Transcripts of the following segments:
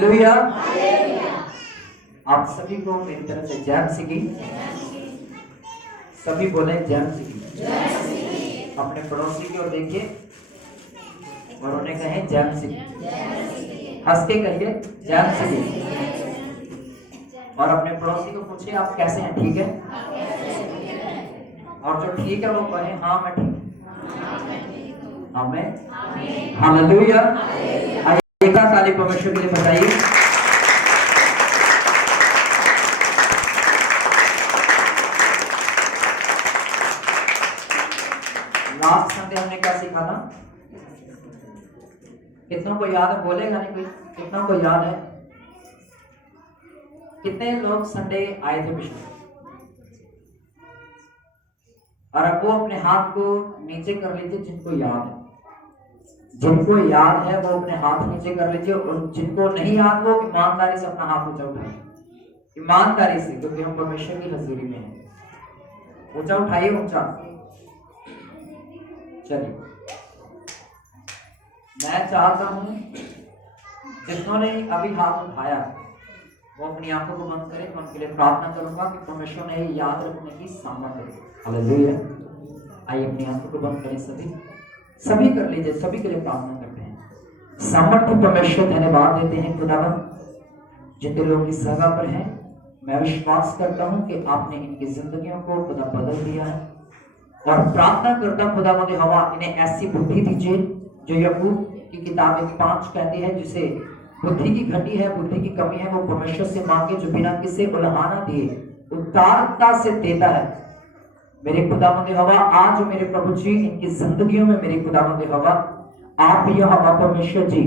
Hallelujah. आप सभी को मेरी तरफ से जय मसीह की। सभी बोले जय मसीह की। अपने पड़ोसी की ओर देखिए और उन्हें कहें जय मसीह की। हंस के कहिए जय मसीह की। और अपने पड़ोसी को पूछिए आप कैसे हैं, ठीक है? और जो ठीक है वो कहे हाँ मैं ठीक हूं। आमीन। हालेलुया। एक ताली परमेश्वर के लिए बताइए। लास्ट संडे हमने क्या सीखा था? कितनों को याद है? बोलेगा नहीं कोई? कितनों को याद है? कितने लोग संडे आए थे पिछले? और अब वो अपने हाथ को नीचे कर लीजिए जिनको याद है। जिनको याद है वो अपने हाथ नीचे कर लीजिए, और जिनको नहीं याद वो ईमानदारी से अपना हाथ ऊंचा उठाइए। ईमानदारी से, क्योंकि हम परमेश्वर की हजूरी में हैं। ऊंचा उठाइए, ऊंचा। चलिए, मैं चाहता हूं जिन्होंने अभी हाथ उठाया वो अपनी आंखों को बंद करें। मैं उनके लिए प्रार्थना करूंगा कि परमेश्वर ने याद रखने की सामर्थ्य दे। हालेलुया। आइए अपनी आंखों को बंद करें। सभी कर लीजिए। सभी के लिए प्रार्थना करते हैं। सामर्थ्य परमेश्वर धन्यवाद देते हैं खुदावन, जितने लोग इस जगह पर हैं मैं विश्वास करता हूं कि आपने इनकी जिंदगियों को खुदा बदल दिया है। और प्रार्थना करता हूं खुदावंद हवा इन्हें ऐसी बुद्धि दीजिए जो याकूब की किताब 1:5 कहती है, जिसे बुद्धि की घटी है, बुद्धि की कमी है, वो परमेश्वर से मांगे जो बिना किसी उल्हाना दिए उदारता से देता है। मेरे खुदावंद हवा आज मेरे प्रभु जी इनकी जिंदगियों में मेरे खुदावंद हवा आप यह हवा परमेश्वर जी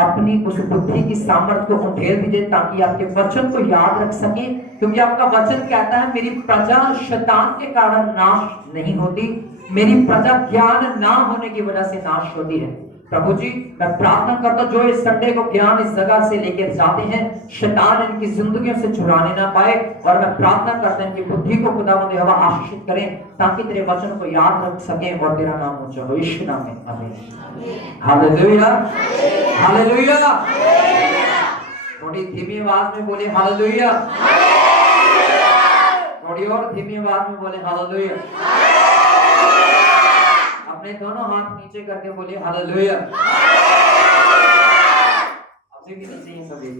अपनी उस बुद्धि की सामर्थ्य को उठेल दीजिए ताकि आपके वचन को याद रख सके, क्योंकि आपका वचन कहता है मेरी प्रजा शैतान के कारण नाश नहीं होती, मेरी प्रजा ज्ञान ना होने की वजह से नाश होती है। प्रभु जी मैं प्रार्थना करता हूं जो इस संडे को ज्ञान इस जगह से लेकर जाते हैं शैतान इनकी जिंदगियों से चुराने ना पाए। और मैं प्रार्थना करता हूं कि बुद्धि को खुदावंद हवा आशीषित करें ताकि तेरे वचन को याद रख सकें और तेरा नाम ऊंचा हो। यीशु नाम में आमीन। हालेलुया। हालेलुया। थोड़ी धीमी आवाज में बोले हालेलुया। थोड़ी और धीमी आवाज में बोले हालेलुया। अपने दोनों हाथ नीचे करके बोलिए हालेलुया। अभी भी नीचे ही सभी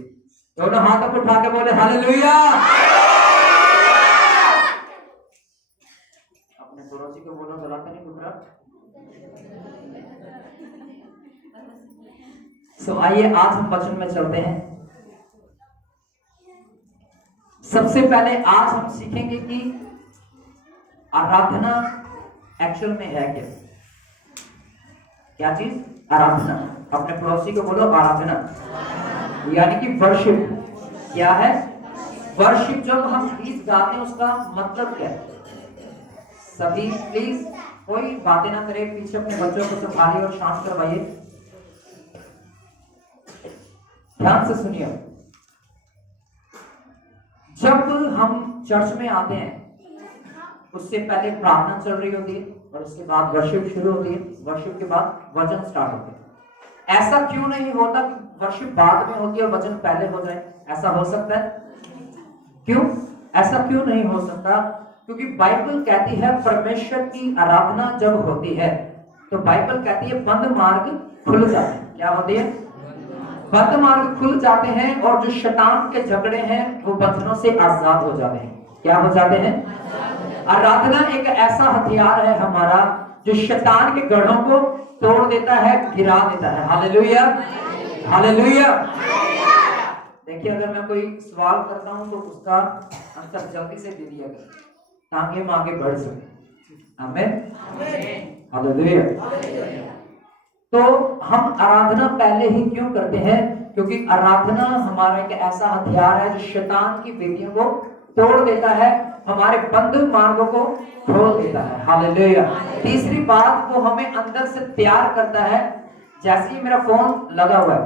दोनों हाथों को उठा के बोले हालेलुया। अपने पड़ोसी को बोलो जलाते नहीं पुत्रा। सो आइए आज हम वचन में चलते हैं। सबसे पहले आज हम सीखेंगे कि आराधना एक्चुअल में है क्या? क्या चीज? आराधना। अपने पड़ोसी को बोलो आराधना, यानी कि वर्शिप। क्या है वर्शिप? जब हम गीत गाते हैं उसका मतलब क्या है? सभी प्लीज कोई बातें ना करे, पीछे अपने बच्चों को संभालिए और शांत करवाइए। ध्यान से सुनिए। जब हम चर्च में आते हैं उससे पहले प्रार्थना चल रही होती है और उसके बाद वर्शिप शुरू होती है, वर्शिप के बाद वचन स्टार्ट होते हैं। ऐसा क्यों नहीं होता कि वर्शिप बाद में होती है और वचन पहले हो जाए? ऐसा हो सकता है? क्यों ऐसा क्यों नहीं हो सकता? क्योंकि बाइबल कहती है परमेश्वर की आराधना जब होती है तो बाइबल कहती है बंद मार्ग खुल जाते हैं। क्या होती है? बंद मार्ग खुल जाते हैं और जो शैतान के झगड़े हैं वो बंधनों से आजाद हो जाते हैं। क्या हो जाते हैं? आराधना एक ऐसा हथियार है हमारा जो शैतान के गढ़ों को तोड़ देता है, गिरा देता है। हालेलुया। हालेलुया। देखिए अगर मैं कोई सवाल करता हूं तो उसका आंसर जल्दी से दे दिया ताकि हम आगे बढ़ सके। आमीन। हालेलुया। तो हम आराधना पहले ही क्यों करते हैं? क्योंकि आराधना हमारा एक ऐसा हथियार है जो शैतान की विधियों को तोड़ देता है, हमारे बंद मार्गों को खोल देता है। हालेलुया। तीसरी बात, वो हमें अंदर से तैयार करता है। जैसे ही मेरा फोन लगा हुआ है,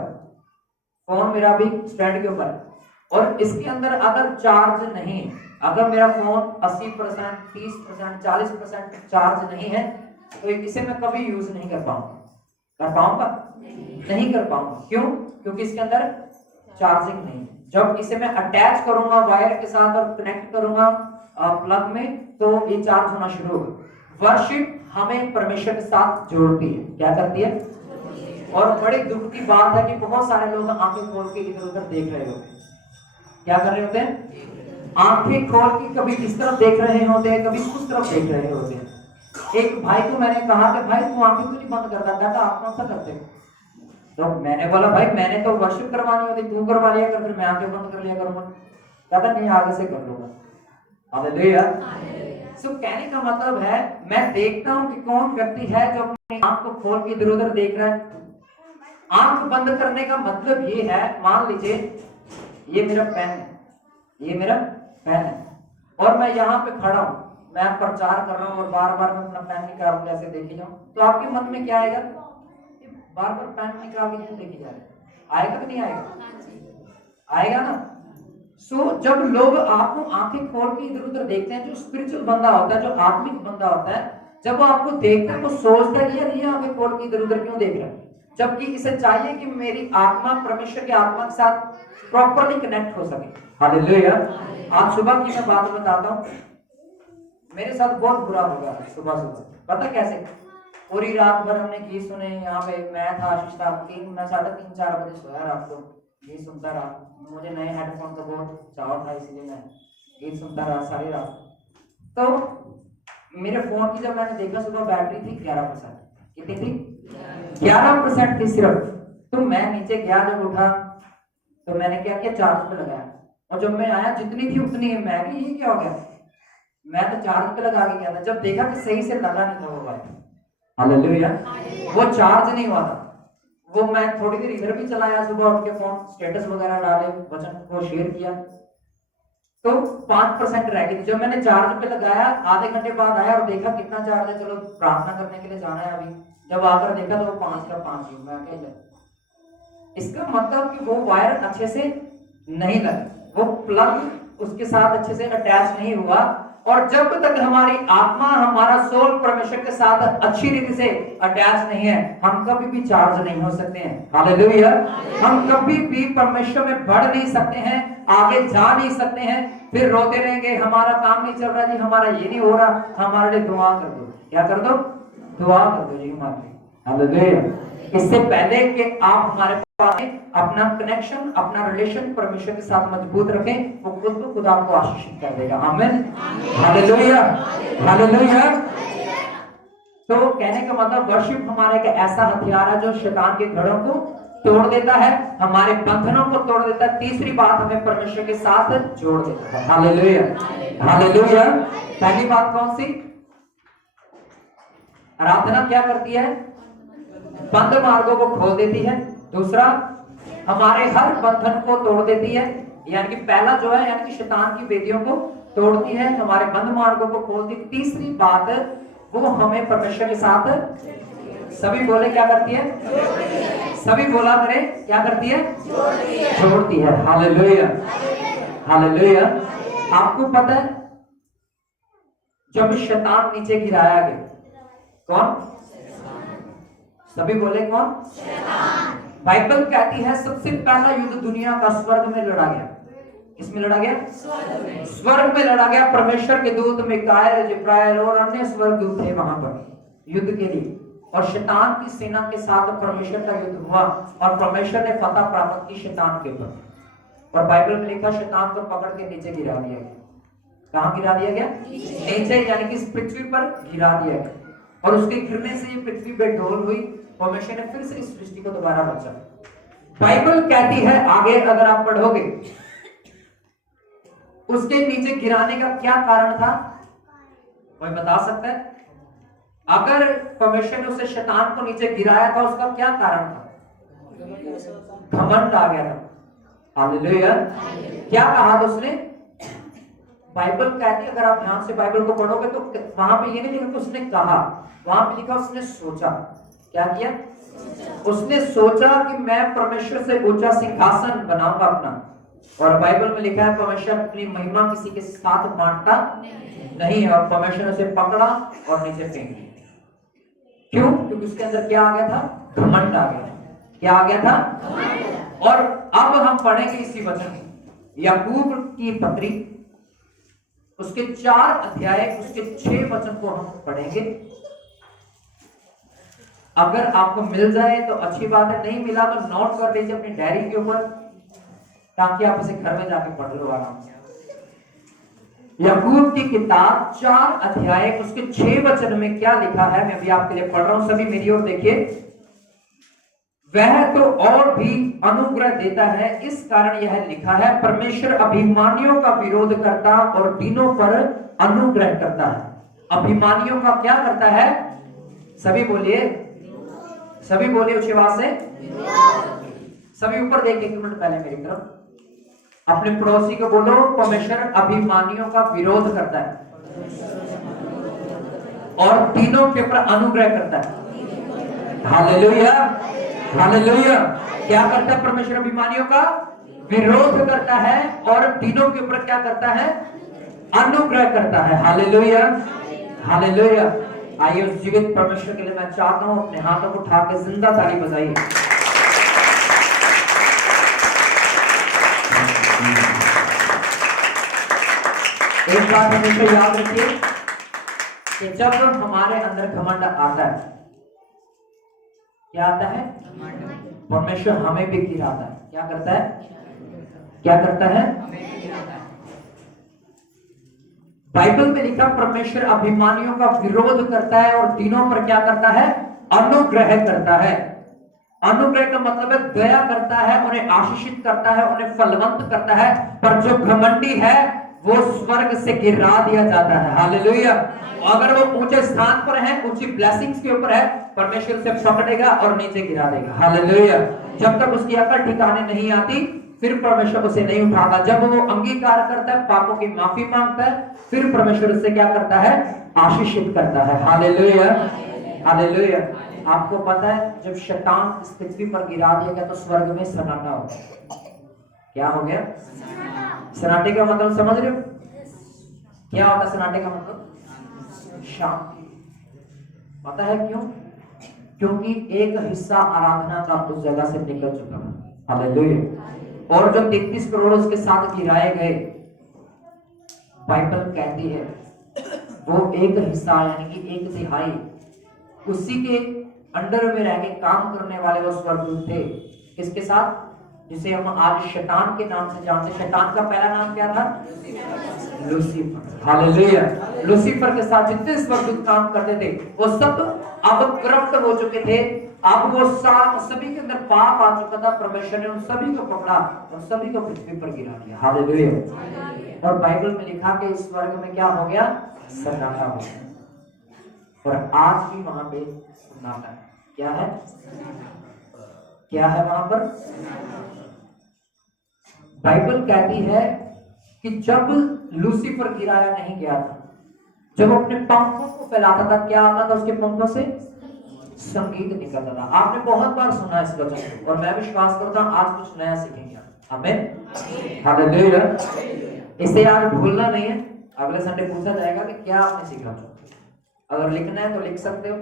फोन मेरा भी स्टैंड के ऊपर है और इसके अंदर अगर चार्ज नहीं, अगर मेरा फोन 80%, 30%, 40% चार्ज नहीं है तो इसे मैं कभी यूज नहीं कर पाऊंगा। कर पाऊंगा? नहीं कर पाऊंगा। क्यों? क्योंकि इसके अंदर चार्जिंग नहीं है। जब इसे मैं अटैच करूंगा वायर के साथ और कनेक्ट करूंगा प्लग में, तो ये चार्ज होना शुरू होगा। वर्शिप हमें परमेश्वर के साथ जोड़ती है। क्या करती है? और बड़ी दुख की बात है कि बहुत सारे लोग आंखें खोल के इधर उधर देख रहे होते हैं। क्या कर रहे होते हैं? आंखें खोल के कभी इस तरफ देख रहे होते हैं, कभी उस तरफ देख रहे होते हैं। एक भाई को मैंने कहा कि भाई तू आंखें क्यों नहीं बंद करता? कहता आप कौन सा करते हो? तो मैंने बोला भाई मैंने तो वर्शिप करवानी होती, तू करवा लिया कर, फिर मैं आंखें बंद कर लिया करूंगा। कहता नहीं, आगे से कर लूंगा। हालेलुया। सो कहने का मतलब है, मैं देखता हूं कि कौन व्यक्ति है जो अपनी आंख को खोल के इधर उधर देख रहा है। आंख बंद करने का मतलब ये है, मान लीजिए ये मेरा पेन है, ये मेरा पेन है और मैं यहाँ पे खड़ा हूँ, मैं प्रचार कर रहा हूँ और बार बार मैं अपना पेन निकाल के ऐसे देखे जाऊं, तो आपके मन में क्या आएगा? बार बार पेन निकाल के क्यों देखे जा रहे? आएगा कि नहीं आएगा? आएगा ना। सो जब लोग आपको आंखें खोल के इधर उधर देखते हैं, जो स्पिरिचुअल बंदा होता है, जो आत्मिक बंदा होता है, जब वो आपको देखता है तो सोचता है कि यार ये आंखें खोल के इधर उधर क्यों देख रहा है, जबकि इसे चाहिए कि मेरी आत्मा परमेश्वर की आत्मा के साथ प्रॉपर्ली कनेक्ट हो सके। हालेलुया। आज सुबह की मैं बात बताता हूँ, मेरे साथ बहुत बुरा हो गया सुबह सुबह। पता कैसे? पूरी रात भर हमने गीत सुने, यहाँ पे मैं था, आशीष था, मैं 3:30-4 बजे सोया रात को, गीत सुनता रहा। मुझे नए हेडफोन का बहुत चाव था, इसलिए मैं गीत सुनता रहा सारी रात। तो मेरे फोन की जब मैंने देखा सुबह, बैटरी थी 11%। कितनी थी? 11% थी सिर्फ। तो मैं नीचे गया, जब उठा तो मैंने क्या किया, चार्ज पे लगाया, और जब मैं आया जितनी थी उतनी है। मैं कि ये क्या हो गया, मैं तो चार्ज पे लगा के गया था। जब देखा कि सही से लगा नहीं था वो भाई। हालेलुया। वो चार्ज नहीं हुआ था। वो मैं थोड़ी देर इधर भी चलाया, सुबह उठ के फोन स्टेटस वगैरह डाले, वचन को शेयर किया, तो 5% रह गई थी। जब मैंने चार्ज पे लगाया, आधे घंटे बाद आया और देखा कितना चार्ज है, चलो प्रार्थना करने के लिए जाना है अभी। जब आकर देखा तो वो 5 का 5 ही। मैं क्या, इसका मतलब कि वो वायर अच्छे से नहीं लगा, वो प्लग उसके साथ अच्छे से अटैच नहीं हुआ। और जब तक हमारी आत्मा, हमारा सोल परमेश्वर के साथ अच्छी रीति से अटैच नहीं है, हम कभी भी चार्ज नहीं हो सकते हैं। हालेलुया। हम कभी भी परमेश्वर में बढ़ नहीं सकते हैं, आगे जा नहीं सकते हैं। फिर रोते रहेंगे, हमारा काम नहीं चल रहा जी, हमारा ये नहीं हो रहा, हमारे लिए दुआ कर दो। क्या कर दो? दुआ कर दो जी हमारे लिए। हालेलुया। इससे पहले कि आप हमारे पास अपना कनेक्शन, अपना रिलेशन परमेश्वर के साथ मजबूत रखें, वो खुद ब खुद आपको आशीषित कर देगा। आमीन। हालेलुया। हालेलुया। तो कहने का मतलब, वर्शिप हमारा एक ऐसा हथियार है जो शैतान के घड़ों को तोड़ देता है, हमारे बंधनों को तोड़ देता है। तीसरी बात, हमें परमेश्वर के साथ जोड़ देता है। हालेलुया। हालेलुया। पहली बात कौन सी? आराधना क्या करती है? बंद मार्गों को खोल देती है। दूसरा, हमारे हर बंधन को तोड़ देती है, यानी कि पहला जो है, यानी कि शैतान की वेदियों को तोड़ती है, हमारे बंद मार्गों को खोलती है। तीसरी बात, वो हमें परमेश्वर के साथ, सभी बोले क्या करती है? सभी बोला करें, क्या करती है? जोड़ती है। हालेलुया। हालेलुया। आपको पता है, जब शैतान नीचे गिराया गया, कौन? सभी बोले कौन? शैतान। बाइबल कहती है सबसे पहला युद्ध दुनिया का स्वर्ग में लड़ा गया। किसमें लड़ा गया? स्वर्ग में लड़ा गया। परमेश्वर के दूत मिकाएल, जिब्राइल और अन्य स्वर्गदूत थे वहां पर युद्ध के लिए, और शैतान की सेना के साथ परमेश्वर का युद्ध हुआ, और परमेश्वर ने फतह प्राप्त की शैतान के ऊपर। और बाइबल में लिखा, शैतान को पकड़ के नीचे गिरा दिया गया। कहां गिरा दिया गया? नीचे, यानी कि इस पृथ्वी पर गिरा दिया गया। और उसके गिरने से ये पृथ्वी पे ढोल हुई, परमेश्वर ने फिर से इस सृष्टि को दोबारा बचा। बाइबल कहती है आगे, अगर आप पढ़ोगे, उसके नीचे गिराने का क्या कारण था? कोई बता सकता है? अगर परमेश्वर ने उसे शैतान को नीचे गिराया था, उसका क्या कारण था? घमंड आ गया था। हालेलुया। क्या कहा था उसने? बाइबल कहती है, अगर आप ध्यान से बाइबल को पढ़ोगे तो वहां पे ये नहीं लिखा कि उसने कहा, वहां पे लिखा उसने सोचा। क्या किया? उसने सोचा कि मैं परमेश्वर से ऊंचा सिंहासन बनाऊंगा अपना। और बाइबल में लिखा है, परमेश्वर अपनी महिमा किसी के साथ बांटता नहीं है, और परमेश्वर ने उसे पकड़ा और नीचे फेंक दिया। क्यों? क्योंकि उसके अंदर क्या आ गया था? घमंड आ गया। क्या आ गया था? और अब हम पढ़ेंगे इसी वचन याकूब की पत्री, उसके 4 अध्याय, उसके 6 वचन को हम पढ़ेंगे। अगर आपको मिल जाए तो अच्छी बात है, नहीं मिला तो नोट कर लीजिए अपनी डायरी के ऊपर, ताकि आप इसे घर में जाके पढ़ लो आराम से। याकूब की किताब 4 अध्याय, उसके 6 वचन में क्या लिखा है, मैं भी आपके लिए पढ़ रहा हूं, सभी मेरी ओर देखिए। वह तो और भी अनुग्रह देता है, इस कारण यह लिखा है, परमेश्वर अभिमानियों का विरोध करता और दीनों पर अनुग्रह करता है। अभिमानियों का क्या करता है? सभी बोलिए, सभी बोलिए उच्च आवाज से। सभी ऊपर देखिए, 1 मिनट पहले मेरी तरफ अपने पड़ोसी को बोलो, परमेश्वर अभिमानियों का विरोध करता है और दीनों के ऊपर अनुग्रह करता है। Hallelujah, hallelujah. क्या करता है परमेश्वर? अभिमानियों का विरोध करता है और दीनों के ऊपर क्या करता है? अनुग्रह करता है। Hallelujah, hallelujah. आइए उस जीवित परमेश्वर के लिए मैं चाहता हूं अपने हाथों को उठा के जिंदा ताली बजाइए। एक बात हमेशा याद रखिए कि जब हमारे अंदर घमंड आता है, क्या आता है? परमेश्वर हमें भी गिराता है। क्या करता है? क्या करता है? बाइबल में लिखा, परमेश्वर अभिमानियों का विरोध करता है और दीनों पर क्या करता है? अनुग्रह करता है। अनुग्रह का मतलब है दया करता है, उन्हें आशीषित करता है, उन्हें फलवंत करता है। पर जो घमंडी है वो स्वर्ग से गिरा दिया जाता है। हालेलुया। अगर वो ऊंचे स्थान पर है, ऊंची ब्लेसिंग्स के ऊपर है, परमेश्वर उसे पकड़ेगा और नीचे गिरा देगा। हालेलुया। जब तक उसकी अकल ठिकाने नहीं आती, फिर परमेश्वर उसे नहीं उठाता। जब वो अंगीकार करता है, पापों की माफी मांगता है, फिर परमेश्वर उससे क्या करता है? आशीषित करता है। Hallelujah, hallelujah. आपको पता है, जब शैतान इस पृथ्वी पर गिरा दिया गया तो स्वर्ग में सन्नाटा हो गया। क्या हो गया? सन्नाटे का मतलब समझ रहे हो? क्या होता है सन्नाटे का मतलब? शांति। पता है क्यों? क्योंकि एक हिस्सा आराधना का उस जगह से निकल चुका है। हालेलुया। और जो 33 करोड़ उसके साथ गिराए गए, बाइबल कहती है वो एक हिस्सा यानी कि 1/3 उसी के अंडर में रह के काम करने वाले वो स्वर्गदूत थे। किसके साथ? जिसे हम आज शैतान के नाम से जानते हैं। शैतान का पहला नाम क्या था? लूसीफर। हालेलुया। लूसीफर के साथ जितने स्वर्गदूत काम करते थे वो सब अब करप्ट हो चुके थे। अब वो सभी के अंदर पाप आ चुका था। परमेश्वर ने उन सभी को पकड़ा और सभी को पृथ्वी पर गिरा दिया। हालेलुया। और बाइबल में लिखा कि इस स्वर्ग में क्या हो गया? सन्नाटा हो गया। और आज भी वहां पे सन्नाटा है। क्या है? क्या है वहां पर? बाइबल कहती है कि जब लूसीफर गिराया नहीं गया था, जब अपने पंखों को फैलाता था, क्या आता था उसके पंखों से? संगीत निकलता था। आपने बहुत बार सुना इस वचन को और मैं विश्वास करता हूं आज कुछ नया सीखेंगे। आमीन, हालेलुया। इसे आज भूलना नहीं है। अगले संडे पूछा जाएगा कि क्या आपने सीखा। अगर लिखना है तो लिख सकते हो।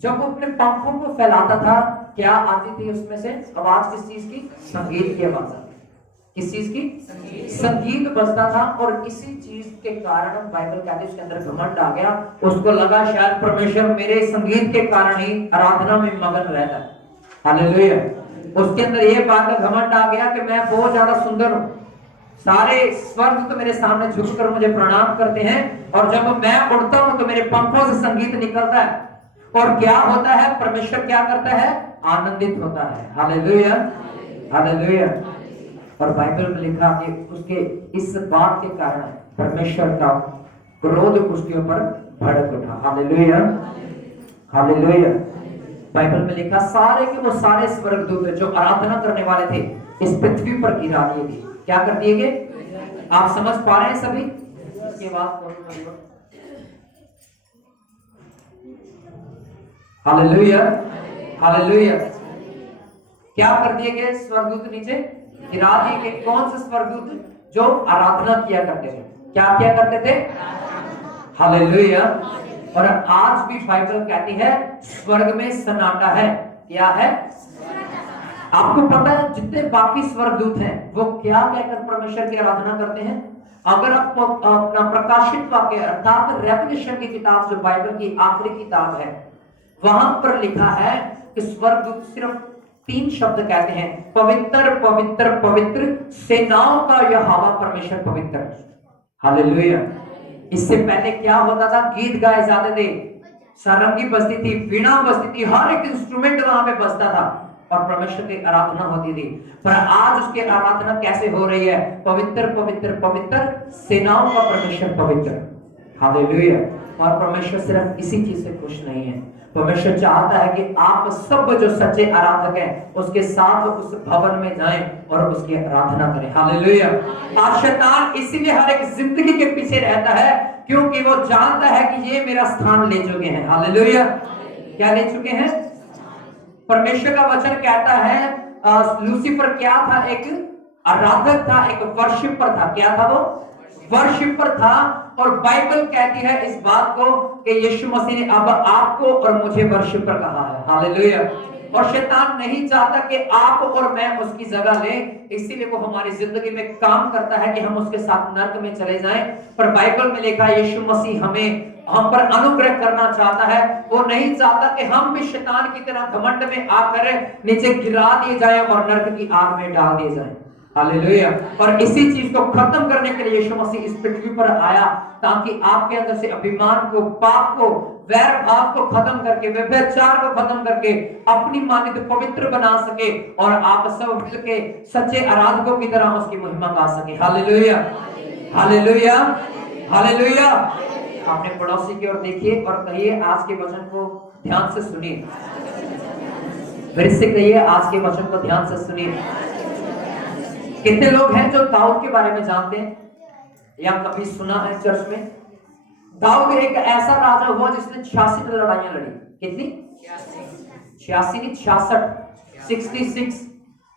जब वो अपने पंखों को फैलाता था, क्या आती थी उसमें से आवाज? किस चीज की? संगीत की आवाज आती। किस चीज की? संगीत बजता था। और इसी चीज के कारण बाइबल कहती है उसके अंदर घमंड आ गया। उसको लगा शायद परमेश्वर मेरे संगीत के कारण ही आराधना में मगन रहता है। हालेलुया। उसके अंदर ये बात का घमंड आ गया कि मैं बहुत ज्यादा सुंदर हूं, सारे स्वर्ग तो मेरे सामने झुककर मुझे प्रणाम करते हैं, और जब मैं उड़ता हूं तो मेरे पंखों से संगीत निकलता है। और क्या होता है? परमेश्वर क्या करता है? आनंदित होता है। Hallelujah, hallelujah. और बाइबल में लिखा कि उसके इस बात के कारण परमेश्वर का क्रोध उसके ऊपर भड़क उठा। Hallelujah, hallelujah. बाइबल में लिखा सारे के वो सारे स्वर्गदूत जो आराधना करने वाले थे इस पृथ्वी पर गिरा दिए गए। क्या कर दिए गए? आप समझ पा रहे हैं सभी? इसके बाद हालेलुया, हालेलुया। क्या कर दिए गए? स्वर्गदूत नीचे गिरा दिए गए। कौन से स्वर्गदूत? जो आराधना किया करते थे। क्या किया करते थे? हालेलुया। और आज भी बाइबल कहती है स्वर्ग में सन्नाटा है। क्या है? आपको पता है जितने बाकी स्वर्गदूत हैं वो क्या कहकर परमेश्वर की आराधना करते हैं? अगर आप अपना प्रकाशित वाक्य अर्थात रेवलेशन की किताब जो बाइबल की आखिरी किताब है, वहां पर लिखा है कि स्वर्गदूत सिर्फ 3 शब्द कहते हैं, पवित्र पवित्र पवित्र, सेनाओं का यहोवा परमेश्वर पवित्र। हालेलुया। इससे पहले क्या होता था? गीत गाए जाते थे, सारंगी बजती थी, वीणा बजती थी, हर एक इंस्ट्रूमेंट वहां पे बजता था और परमेश्वर की आराधना होती थी। पर आज उसकी आराधना कैसे हो रही है? पवित्र पवित्र पवित्र, सेनाओं का परमेश्वर पवित्र। हालेलुया। और परमेश्वर सिर्फ इसी चीज से खुश नहीं है, परमेश्वर चाहता है कि आप सब जो सच्चे आराधक हैं उसके साथ उस भवन में जाएं और उसकी आराधना करें। हालेलुया। आज शैतान इसीलिए हर एक जिंदगी के पीछे रहता है क्योंकि वो जानता है कि ये मेरा स्थान ले चुके हैं। हालेलुया। क्या ले चुके हैं? परमेश्वर का वचन कहता है लूसीफर क्या था? एक आराधक था, एक वर्शिपर था। क्या था वो? वर्शिपर था। और बाइबल कहती है इस बात को कि यीशु मसीह ने अब आपको और मुझे वर्शिपर कहा है। हालेलुया। और शैतान नहीं चाहता कि आप और मैं उसकी जगह लें, इसीलिए वो हमारी जिंदगी में काम करता है कि हम उसके साथ नर्क में चले जाएं। पर बाइबल में लिखा है यीशु मसीह हम पर अनुग्रह करना चाहता है। वो नहीं चाहता कि हम भी शैतान की तरह घमंड में आकर नीचे गिरा दिए जाएं और नर्क की आग में डाल दिए जाएं। हालेलुया। और इसी चीज को खत्म करने के लिए यीशु मसीह इस पृथ्वी पर आया ताकि आपके अंदर से अभिमान को, पाप को, वैर भाव को खत्म करके, व्यभिचार को खत्म करके अपनी मानित पवित्र बना सके और आप सब मिलके सच्चे आराधकों की तरह उसकी महिमा गा सके। हालेलुया। हालेलुया। हालेलुया। अपने पड़ोसी की ओर देखिए और कहिए आज के वचन को ध्यान से सुनिए। फिर से कहिए आज के वचन को ध्यान से सुनिए। कितने लोग हैं जो दाऊद के बारे में जानते हैं या कभी सुना है चर्च में? दाऊद एक ऐसा राजा हुआ जिसने 66 लड़ाइयां लड़ी। कितनी? 86 नहीं, 66, 66।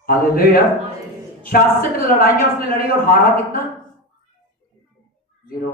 हालेलुया। 66 लड़ाइयां उसने लड़ी और हारा कितना? 0।